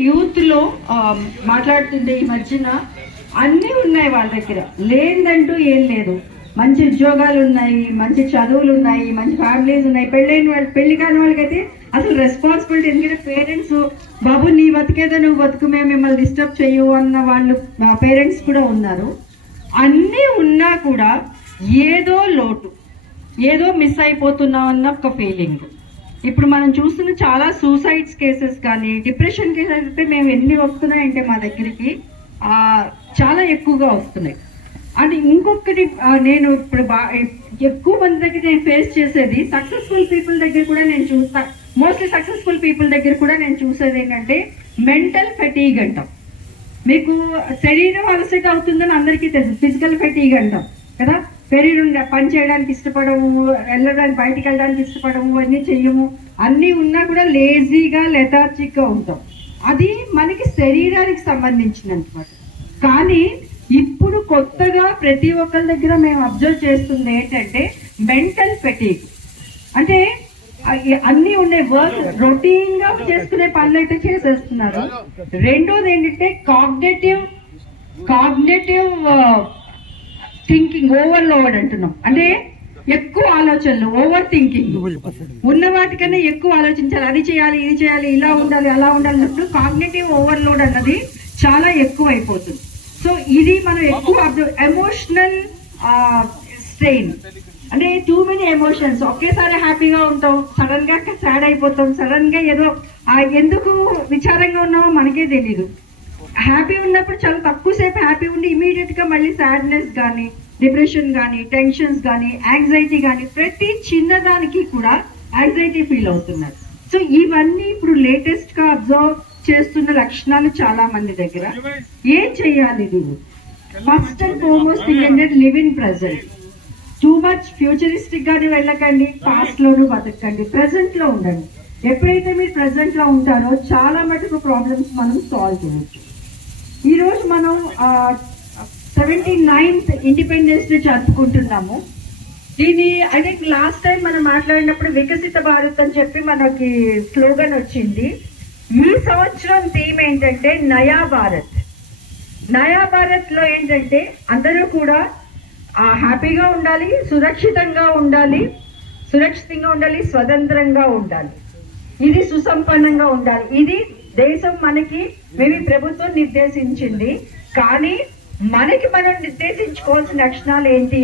Youth లో మాట్లాడుతుంటే ఈ మధ్యన అన్నీ ఉన్నాయి వాళ్ళ దగ్గర, లేదంటూ ఏం లేదు. మంచి ఉద్యోగాలు ఉన్నాయి, మంచి చదువులు ఉన్నాయి, మంచి ఫ్యామిలీస్ ఉన్నాయి. పెళ్ళైన వాళ్ళు, పెళ్లి కాని వాళ్ళకైతే అసలు రెస్పాన్సిబిలిటీ, ఎందుకంటే పేరెంట్స్ బాబు నీ బతికేదో నువ్వు బతుకు, మేము మిమ్మల్ని డిస్టర్బ్ చేయు అన్న వాళ్ళు పేరెంట్స్ కూడా ఉన్నారు. అన్నీ ఉన్నా కూడా ఏదో లోటు, ఏదో మిస్ అయిపోతున్నాం అన్న ఒక ఫీలింగ్. ఇప్పుడు మనం చూస్తున్న చాలా సూసైడ్స్ కేసెస్ కానీ డిప్రెషన్ కేసెస్ అయితే మేము ఎన్ని వస్తున్నాయంటే మా దగ్గరికి చాలా ఎక్కువగా వస్తున్నాయి. అంటే ఇంకొకటి నేను ఇప్పుడు ఎక్కువ మంది దగ్గర నేను ఫేస్ చేసేది, సక్సెస్ఫుల్ పీపుల్ దగ్గర కూడా నేను చూస్తా, మోస్ట్లీ సక్సెస్ఫుల్ పీపుల్ దగ్గర కూడా నేను చూసేది ఏంటంటే మెంటల్ ఫెటీగ్ అంటాం. మీకు శరీరం అలసట అవుతుందని అందరికీ తెలుసు, ఫిజికల్ ఫెటీగ్ అంటాం కదా. శరీరం పని చేయడానికి ఇష్టపడము, వెళ్ళడానికి బయటికి వెళ్ళడానికి ఇష్టపడము, అన్నీ చెయ్యము, అన్నీ ఉన్నా కూడా లేజీగా లెథార్జిక్గా ఉంటాం. అది మనకి శరీరానికి సంబంధించినమాట. కానీ ఇప్పుడు కొత్తగా ప్రతి ఒక్కరి దగ్గర మేము అబ్జర్వ్ చేస్తుంది ఏంటంటే మెంటల్ ఫెటీగ్. అంటే అన్నీ ఉండే వర్క్ రొటీన్ గా చేసుకునే పనులు అయితే చేసేస్తున్నారు. రెండోది ఏంటంటే కాగ్నేటివ్ థింకింగ్ ఓవర్లోడ్ అంటున్నాం. అంటే ఎక్కువ ఆలోచనలు, ఓవర్ థింకింగ్, ఉన్న వాటికన్నా ఎక్కువ ఆలోచించాలి, అది చేయాలి, ఇది చేయాలి, ఇలా ఉండాలి, అలా ఉండాలి అన్నప్పుడు కాగ్నేటివ్ ఓవర్లోడ్ అన్నది చాలా ఎక్కువ అయిపోతుంది. సో ఇది మనం ఎక్కువ ఎమోషనల్ స్ట్రెయిన్, అంటే టూ మెనీ ఎమోషన్స్. ఒకేసారి హ్యాపీగా ఉంటాం, సడన్ గా సాడ్ అయిపోతాం, సడన్ గా ఏదో ఎందుకు విచారంగా ఉన్నామో మనకే తెలీదు. హ్యాపీ ఉన్నప్పుడు చాలా తక్కువసేపు హ్యాపీ ఉండి ఇమీడియట్ గా మళ్ళీ సాడ్నెస్ కానీ, డిప్రెషన్ కానీ, టెన్షన్స్ కానీ, యాంగ్జైటీ కానీ, ప్రతి చిన్నదానికి కూడా యాంగ్జైటీ ఫీల్ అవుతున్నారు. సో ఇవన్నీ ఇప్పుడు లేటెస్ట్ గా అబ్జర్వ్ చేస్తున్న లక్షణాలు చాలా మంది దగ్గర. ఏం చెయ్యాలి? ఫస్ట్ అండ్ ఫార్మోస్ట్ థింగ్ ఏంటంటే live in present. Too much futuristic గాని వెళ్ళకండి, పాస్ట్ లోను బతకండి, ప్రెసెంట్ లో ఉండండి. ఎప్పుడైతే మీరు ప్రెసెంట్ లో ఉంటారో చాలా మటుకు ప్రాబ్లమ్స్ మనం సాల్వ్ చేయవచ్చు. ఈ రోజు మనం 79th ఇండిపెండెన్స్ డే జరుపుకుంటున్నాము. దీని ఐ థింక్ లాస్ట్ టైం మనం మాట్లాడినప్పుడు వికసిత భారత్ అని చెప్పి మనకి స్లోగన్ వచ్చింది. ఈ సంవత్సరం థీమ్ ఏంటంటే నయా భారత్. నయా భారత్ లో ఏంటంటే అందరూ కూడా హ్యాపీగా ఉండాలి, సురక్షితంగా ఉండాలి, స్వతంత్రంగా ఉండాలి, ఇది సుసంపన్నంగా ఉండాలి. ఇది దేశం మనకి మేబీ ప్రభుత్వం నిర్దేశించింది, కానీ మనకి మనం నిర్దేశించుకోవాల్సిన లక్షణాలు ఏంటి